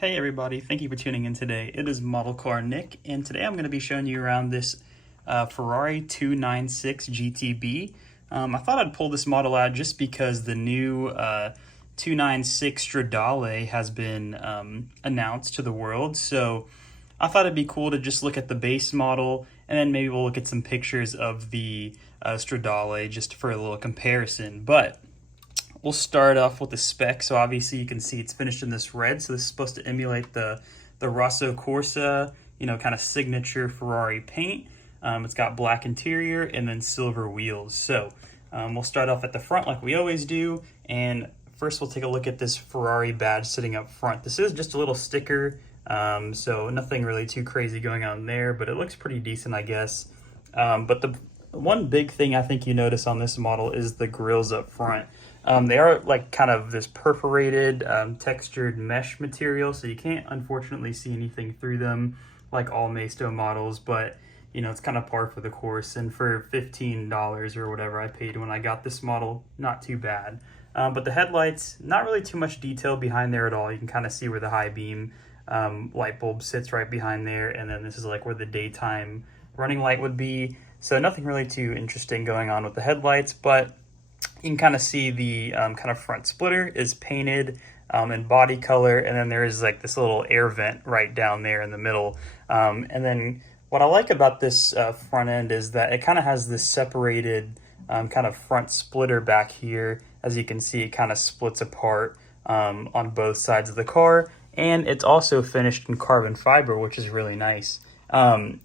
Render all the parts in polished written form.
Hey everybody, thank you for tuning in today. It is ModelcarNick, and today I'm going to be showing you around this Ferrari 296 GTB. I thought I'd pull this model out just because the new 296 Stradale has been announced to the world, so I thought it'd be cool to just look at the base model, and then maybe we'll look at some pictures of the Stradale just for a little comparison. But we'll start off with the spec. So obviously you can see it's finished in this red. So this is supposed to emulate the Rosso Corsa, kind of signature Ferrari paint. It's got black interior and then silver wheels. So we'll start off at the front like we always do. And first we'll take a look at this Ferrari badge sitting up front. This is just a little sticker. So nothing really too crazy going on there, but it looks pretty decent, I guess. But the one big thing I think you notice on this model is the grills up front. They are like kind of this perforated, textured mesh material, so you can't unfortunately see anything through them like all Maisto models, but it's kind of par for the course, and for $15 or whatever I paid when I got this model, not too bad. But the headlights, not really too much detail behind there at all. You can kind of see where the high beam light bulb sits right behind there, and then this is like where the daytime running light would be. So nothing really too interesting going on with the headlights, but you can kind of see the kind of front splitter is painted in body color, and then there is like this little air vent right down there in the middle. And then what I like about this front end is that it kind of has this separated kind of front splitter back here. As you can see, it kind of splits apart on both sides of the car, and it's also finished in carbon fiber, which is really nice.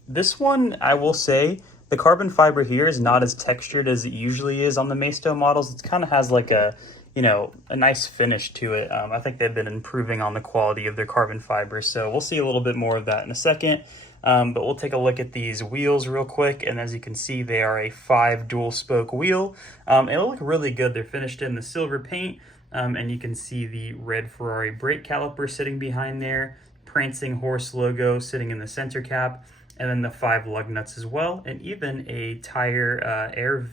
This one, I will say, the carbon fiber here is not as textured as it usually is on the Maisto models. It kind of has like a nice finish to it. I think they've been improving on the quality of their carbon fiber, so we'll see a little bit more of that in a second. But we'll take a look at these wheels real quick, and as you can see, they are a 5 dual spoke wheel. They look really good. They're finished in the silver paint, and you can see the red Ferrari brake caliper sitting behind there, prancing horse logo sitting in the center cap, and then the 5 lug nuts as well, and even a tire air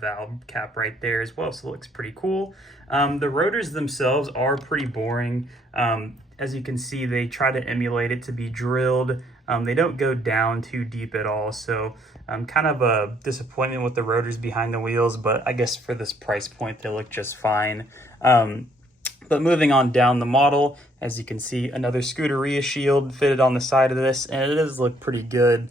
valve cap right there as well, so it looks pretty cool. The rotors themselves are pretty boring. As you can see, they try to emulate it to be drilled. They don't go down too deep at all, so kind of a disappointment with the rotors behind the wheels, but I guess for this price point, they look just fine. But moving on down the model, as you can see, another Scuderia shield fitted on the side of this, and it does look pretty good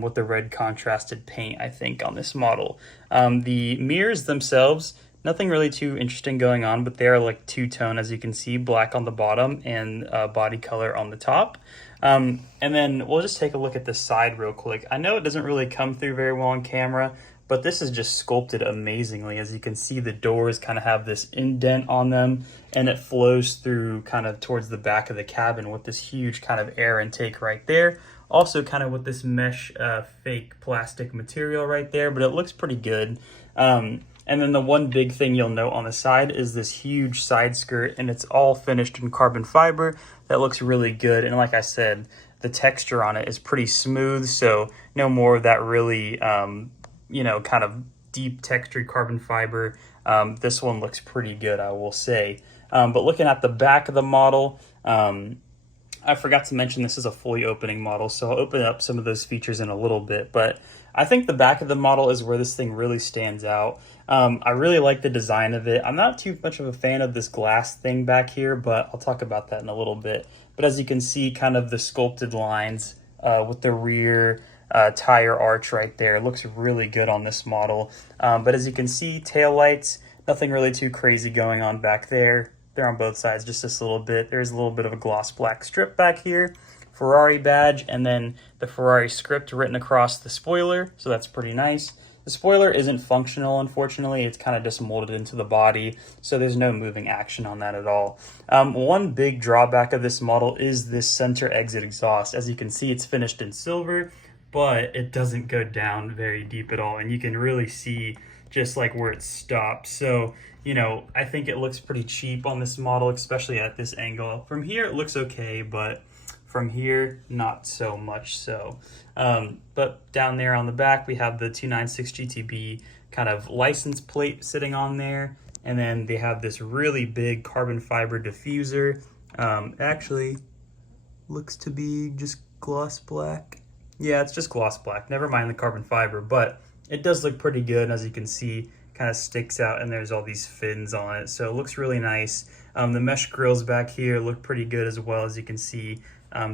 with the red contrasted paint, I think, on this model. The mirrors themselves, nothing really too interesting going on, but they are like two-tone, as you can see, black on the bottom and body color on the top. And then we'll just take a look at the side real quick. I know it doesn't really come through very well on camera, but this is just sculpted amazingly. As you can see, the doors kind of have this indent on them, and it flows through kind of towards the back of the cabin with this huge kind of air intake right there. Also kind of with this mesh fake plastic material right there, but it looks pretty good. And then the one big thing you'll note on the side is this huge side skirt, and it's all finished in carbon fiber. That looks really good, and like I said, the texture on it is pretty smooth, so no more of that really kind of deep textured carbon fiber. This one looks pretty good, I will say. But looking at the back of the model, I forgot to mention this is a fully opening model, so I'll open up some of those features in a little bit, but I think the back of the model is where this thing really stands out. I really like the design of it. I'm not too much of a fan of this glass thing back here, but I'll talk about that in a little bit. But as you can see, kind of the sculpted lines with the rear tire arch right there. It looks really good on this model. But as you can see, taillights, nothing really too crazy going on back there. They're on both sides just this little bit. There's a little bit of a gloss black strip back here, Ferrari badge, and then the Ferrari script written across the spoiler, so that's pretty nice. The spoiler isn't functional, unfortunately. It's kind of just molded into the body, so there's no moving action on that at all. One big drawback of this model is this center exit exhaust. As you can see, it's finished in silver, but it doesn't go down very deep at all, and you can really see just like where it stops. So, I think it looks pretty cheap on this model, especially at this angle. From here, it looks okay, but from here, not so much so. But down there on the back, we have the 296 GTB kind of license plate sitting on there, and then they have this really big carbon fiber diffuser. Actually, looks to be just gloss black. Yeah, it's just gloss black. Never mind the carbon fiber, but it does look pretty good. As you can see, kind of sticks out and there's all these fins on it. So it looks really nice. The mesh grills back here look pretty good as well, as you can see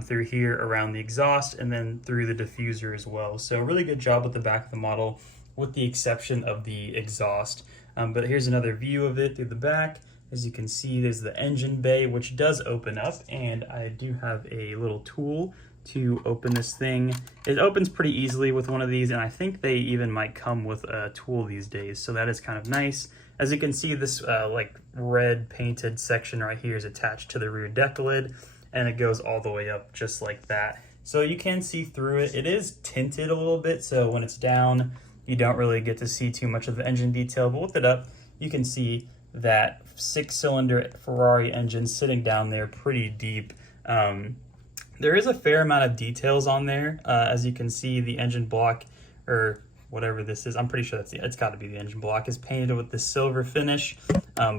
through here around the exhaust and then through the diffuser as well. So really good job with the back of the model, with the exception of the exhaust. But here's another view of it through the back. As you can see, there's the engine bay, which does open up, and I do have a little tool to open this thing. It opens pretty easily with one of these, and I think they even might come with a tool these days, so that is kind of nice. As you can see, this like red painted section right here is attached to the rear deck lid, and it goes all the way up just like that. So you can see through it. It is tinted a little bit, so when it's down, you don't really get to see too much of the engine detail, but with it up, you can see that 6-cylinder Ferrari engine sitting down there pretty deep. There is a fair amount of details on there. As you can see, the engine block, or whatever this is, I'm pretty sure it's got to be the engine block, is painted with this silver finish,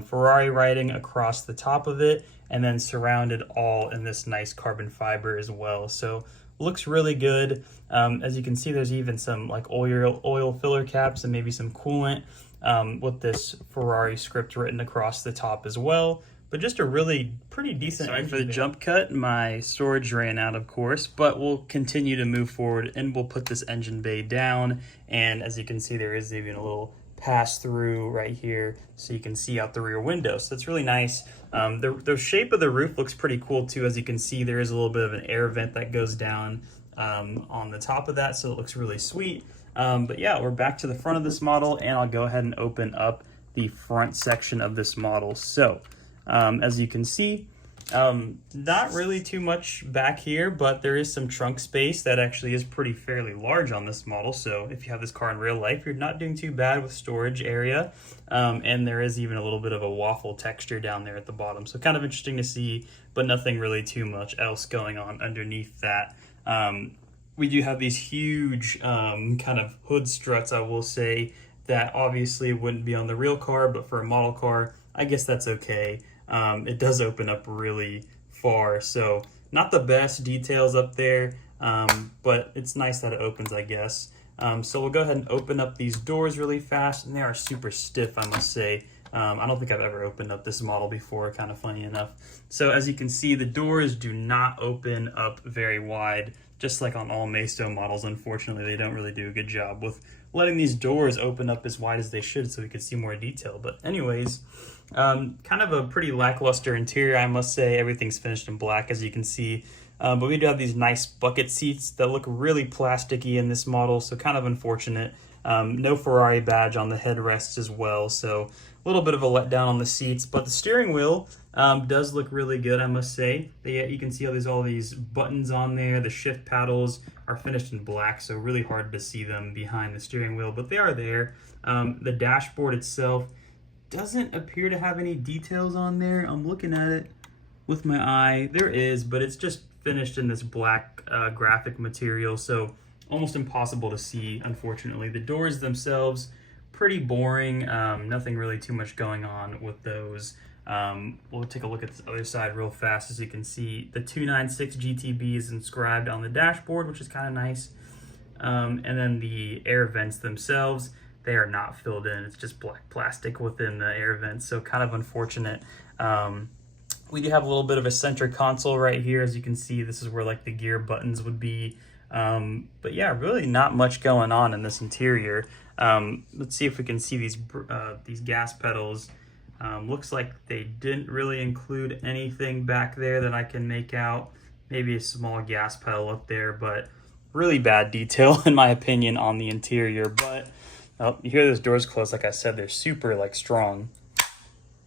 Ferrari writing across the top of it, and then surrounded all in this nice carbon fiber as well. So looks really good. As you can see, there's even some like oil filler caps and maybe some coolant with this Ferrari script written across the top as well. But just a really pretty decent. Sorry for the jump cut. My storage ran out, of course, but we'll continue to move forward and we'll put this engine bay down. And as you can see, there is even a little pass through right here so you can see out the rear window. So it's really nice. The shape of the roof looks pretty cool too. As you can see, there is a little bit of an air vent that goes down on the top of that, so it looks really sweet. But yeah, we're back to the front of this model, and I'll go ahead and open up the front section of this model. So as you can see, not really too much back here, but there is some trunk space that actually is pretty fairly large on this model. So if you have this car in real life, you're not doing too bad with storage area. And there is even a little bit of a waffle texture down there at the bottom. So kind of interesting to see, but nothing really too much else going on underneath that. We do have these huge kind of hood struts, I will say, that obviously wouldn't be on the real car, but for a model car, I guess that's okay. It does open up really far, so not the best details up there, but it's nice that it opens, I guess. So we'll go ahead and open up these doors really fast, and they are super stiff, I must say. I don't think I've ever opened up this model before, kind of funny enough. So as you can see, the doors do not open up very wide, just like on all Maisto models. Unfortunately, they don't really do a good job with letting these doors open up as wide as they should so we could see more detail. But anyways, kind of a pretty lackluster interior, I must say. Everything's finished in black, as you can see. But we do have these nice bucket seats that look really plasticky in this model, so kind of unfortunate. No Ferrari badge on the headrests as well, so a little bit of a letdown on the seats. But the steering wheel does look really good, I must say. You can see how there's all these buttons on there. The shift paddles are finished in black, so really hard to see them behind the steering wheel, but they are there. The dashboard itself doesn't appear to have any details on there. I'm looking at it with my eye. There is, but it's just finished in this black graphic material, so almost impossible to see, unfortunately. The doors themselves, pretty boring. Nothing really too much going on with those. We'll take a look at this other side real fast. As you can see, the 296 GTB is inscribed on the dashboard, which is kind of nice. And then the air vents themselves, they are not filled in. It's just black plastic within the air vents, so kind of unfortunate. We do have a little bit of a center console right here. As you can see, this is where like the gear buttons would be. But yeah, really not much going on in this interior. Let's see if we can see these gas pedals. Looks like they didn't really include anything back there that I can make out. Maybe a small gas pedal up there, but really bad detail in my opinion on the interior. But oh, you hear those doors close. Like I said, they're super like strong,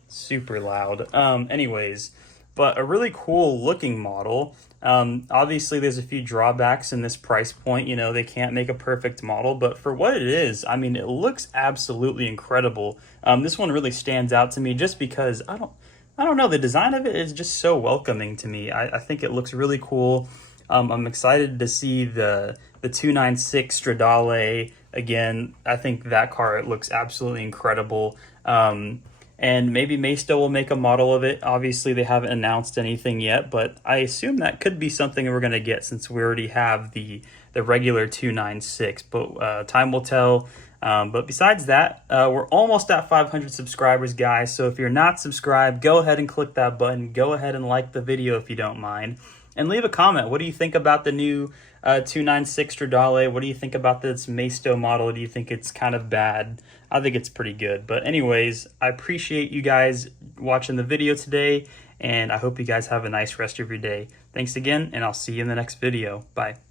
super loud. Anyways, but a really cool looking model. Obviously there's a few drawbacks in this price point. You know, they can't make a perfect model, but for what it is, I mean, it looks absolutely incredible. This one really stands out to me just because I don't know, the design of it is just so welcoming to me. I think it looks really cool. I'm excited to see the 296 Stradale again. I think that car looks absolutely incredible. And and maybe Maisto will make a model of it. Obviously, they haven't announced anything yet, but I assume that could be something we're going to get since we already have the regular 296, but time will tell. But besides that, we're almost at 500 subscribers, guys. So if you're not subscribed, go ahead and click that button. Go ahead and like the video if you don't mind. And leave a comment. What do you think about the new 296 Stradale? What do you think about this Maisto model? Do you think it's kind of bad? I think it's pretty good. But anyways, I appreciate you guys watching the video today, and I hope you guys have a nice rest of your day. Thanks again, and I'll see you in the next video. Bye.